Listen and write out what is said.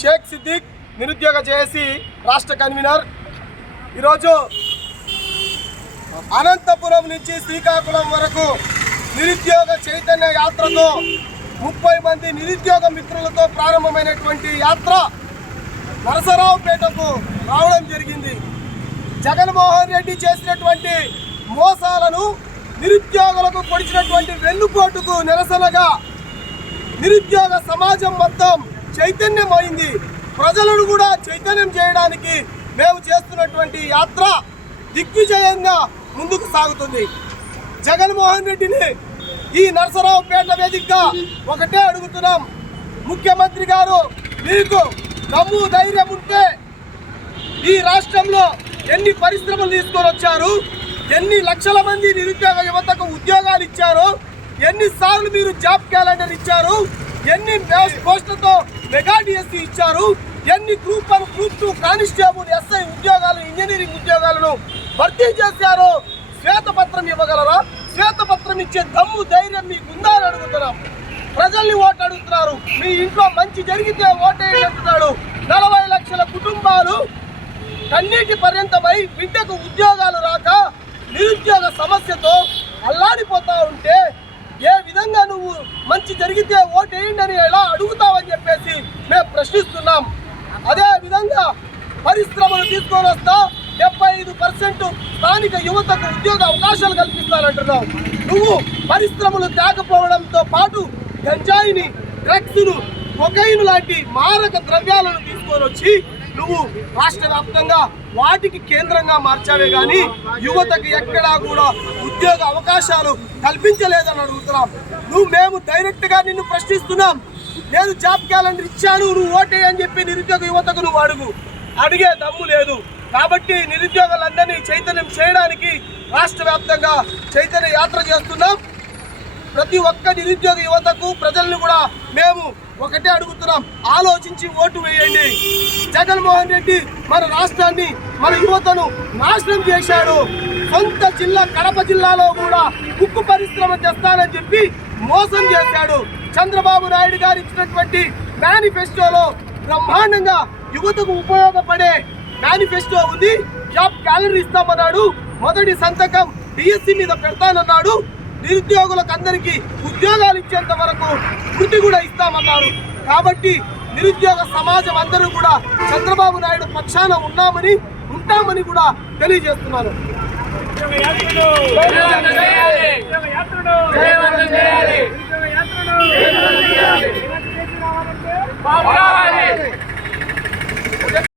షేక్ సిద్దిక్ నిరుద్యోగ జేఏసీ రాష్ట్ర కన్వీనర్. ఈరోజు అనంతపురం నుంచి శ్రీకాకుళం వరకు నిరుద్యోగ చైతన్య యాత్రతో 30 మంది నిరుద్యోగ మిత్రులతో ప్రారంభమైనటువంటి యాత్ర నరసరావుపేటకు రావడం జరిగింది. జగన్మోహన్ రెడ్డి చేసినటువంటి మోసాలను, నిరుద్యోగులకు పొడిచినటువంటి వెన్నుపోటుకు నిరసనగా నిరుద్యోగ సమాజం మొత్తం చైతన్యమైంది. ప్రజలను కూడా చైతన్యం చేయడానికి మేము చేస్తున్నటువంటి యాత్ర దిగ్విజయంగా ముందుకు సాగుతుంది. జగన్మోహన్ రెడ్డిని ఈ నరసరావుపేట వేదికగా ఒకటే అడుగుతున్నాం. ముఖ్యమంత్రి గారు, మీకు దమ్ము ధైర్యం ఉంటే ఈ రాష్ట్రంలో ఎన్ని పరిశ్రమలు తీసుకొని వచ్చారు, ఎన్ని లక్షల మంది నిరుద్యోగ యువతకు ఉద్యోగాలు ఇచ్చారు, ఎన్నిసార్లు మీరు జాబ్ క్యాలెండర్ ఇచ్చారు, ఎన్ని పోస్టులతో మెగా డిఎస్సీ ఇచ్చారు, ఎన్ని గ్రూప్ 1, గ్రూప్ 2, కానిస్టేబుల్, ఎస్ఐ ఉద్యోగాలు, ఇంజనీరింగ్ ఉద్యోగాలను భర్తీ చేశారు. శ్వేతపత్రం ఇవ్వగలరా? శ్వేతపత్రం ఇచ్చే దమ్ము ధైర్యం మీకుందా అని అడుగుతున్నాం. ప్రజల్ని ఓటు అడుగుతున్నారు. మీ ఇంట్లో మంచి జరిగితే ఓటేయండి అంటున్నాడు. 40 లక్షల కుటుంబాలు కన్నీటి పర్యంతమై బిడ్డకు ఉద్యోగాలు రాక నిరుద్యోగ సమస్యతో అల్లాడిపోతా ఉంటే ఏ విధంగా నువ్వు మంచి జరిగితే ఓటేయండి అని ఎలా అడుగుతావని చెప్పేసి మేము ప్రశ్నిస్తున్నాం. అదే విధంగా పరిశ్రమలు తీసుకొని వస్తా 75% స్థానిక యువతకు ఉద్యోగ అవకాశాలు కల్పిస్తానంటున్నావు. నువ్వు పరిశ్రమలు తేకపోవడంతో పాటు గంజాయిని, డ్రగ్స్ను, కొకైన్ లాంటి మారక ద్రవ్యాలను తీసుకొని వచ్చి నువ్వు రాష్ట్ర వ్యాప్తంగా వాటికి కేంద్రంగా మార్చావే కానీ యువతకు ఎక్కడా కూడా ఉద్యోగ అవకాశాలు కల్పించలేదని అడుగుతున్నాం. మేము డైరెక్ట్గా నిన్ను ప్రశ్నిస్తున్నాం. నేను జాబ్ క్యాలెండర్ ఇచ్చాను, నువ్వు ఓటే అని చెప్పి నిరుద్యోగ యువతకు నువ్వు అడిగే దమ్ము లేదు. కాబట్టి నిరుద్యోగులందరినీ చైతన్యం చేయడానికి రాష్ట్ర వ్యాప్తంగా చైతన్య యాత్ర చేస్తున్నాం. ప్రతి ఒక్క నిరుద్యోగ యువతకు, ప్రజలను కూడా మేము ఒకటే అడుగుతున్నాం, ఆలోచించి ఓటు వేయండి. జగన్మోహన్ రెడ్డి మన రాష్ట్రాన్ని, మన యువతను నాశనం చేశాడు. సొంత జిల్లా కడప జిల్లాలో కూడా ఉక్కు పరిశ్రమ తెస్తానని చెప్పి మోసం చేశాడు. చంద్రబాబు నాయుడు గారు ఇచ్చినటువంటి మేనిఫెస్టోలో బ్రహ్మాండంగా యువతకు ఉపయోగపడే మేనిఫెస్టో ఉంది. జాబ్ క్యాలెండర్ ఇస్తామన్నాడు. మొదటి సంతకం డిఎస్సి మీద పెడతానన్నాడు. నిరుద్యోగులకు అందరికీ ఉద్యోగాలు ఇచ్చేంత వరకు వృత్తి కూడా ఇస్తామన్నారు. కాబట్టి నిరుద్యోగ సమాజం అందరూ కూడా చంద్రబాబు నాయుడు పక్షాన ఉంటామని కూడా తెలియజేస్తున్నారు.